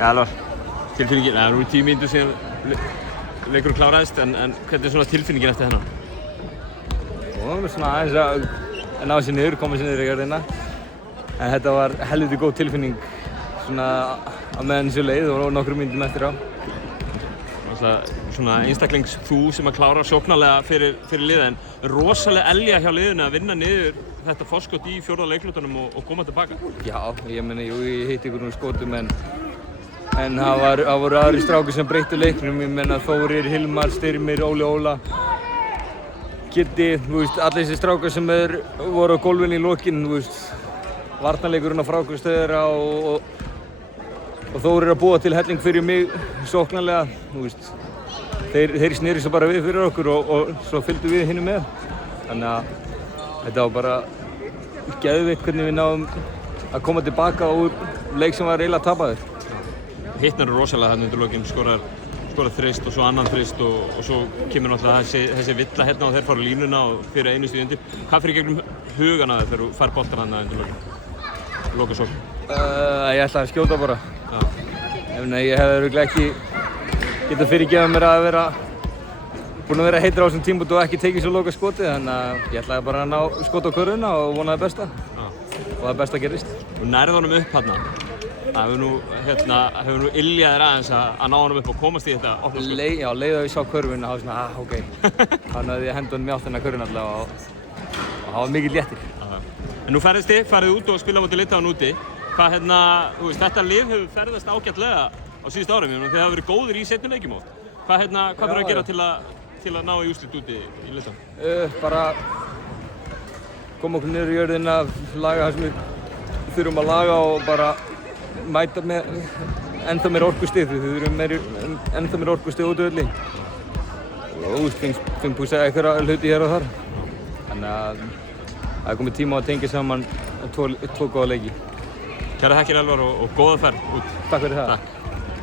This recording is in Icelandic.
Ja, Elvar. Tilfinningin, það eru 10 mínútur síðan leikurinn kláraðist, en hvernig er svona tilfinningin eftir þennan? Og svona aðeins að ná sér niður, koma sér niður í jörðina. En þetta var helviti góð tilfinning svona á meðan þessu leið og nokkrum mínútum eftir á. Svona einstaklings þú sem að klára sóknarlega fyrir liðið, en rosalega elja hjá liðinu að vinna niður þetta forskot í fjórða leiklutunum og koma tilbaka. Já, ég meina, jú, ég hitti ykkur skotum en það voru aðri strákar sem breyttu leiknum. Ég meina Þórir, Hilmar, Styrmir, Óli Óla, Kiddi, þú veist, allir þessi strákar sem voru á gólfinu í lokinn, þú veist, varnarleikurinn á frákvæmstöðura og Þórir að búa til helling fyrir mig sóknarlega, þú veist. Þeir sneri svo bara við fyrir okkur og svo fylgdu við hinum með. Þannig að þetta var bara geðveikt hvernig við náðum að koma tilbaka úr leik sem var eiginlega tapaður. Hittnar rosalega þarna undir lokin, skorar þrist og svo annan þrist og svo kemur náttúrulega þessi villa hérna og þeir fara línuna og fyrir einu stíð undir. Hvað fyrir gegnum hugan að þegar þú fær boltan þarna undir lokin? Loka sókn. Ég ætlaði að skjóta bara. Ég hefði örugglega ekki getað fyrirgefið mér að vera búinn að vera heitur á þessum tímapunkti og ekki tekið svo loka skotið, þannig að ég ætlaði bara að ná skot á körfuna og vona það besta. Og það besta gerist. Og nærði honum upp hérna. Það hefur nú iljað þér aðeins að ná honum upp og komast í þetta opna skot. Já, leið að ég sá körfuna og svona, ok. Þannig að ég hendi honum í áttina körfuna allavega og það var mikið léttir. En nú farið út og spila móti Litauen úti. Hvað þú veist, þetta lið hefur ferðast ágætlega á síðustu árum, þeir hafa verið góðir í seinni leikjum oft. Hvað þarf að gera til að ná í úrslit úti í Litauen? Bara koma okkur niður í jörðina, laga það sem við þurfum að laga og bara mæta með ennþá meira orkustig, við þurfum ennþá meira orkustig út af öllu. Og finn púsa einhverja hluti hér og þar. Þannig að það er komið tíma að tengja saman tvo góða leiki. Kæra þakkir Elvar og góða ferð út. Takk fyrir það. Takk.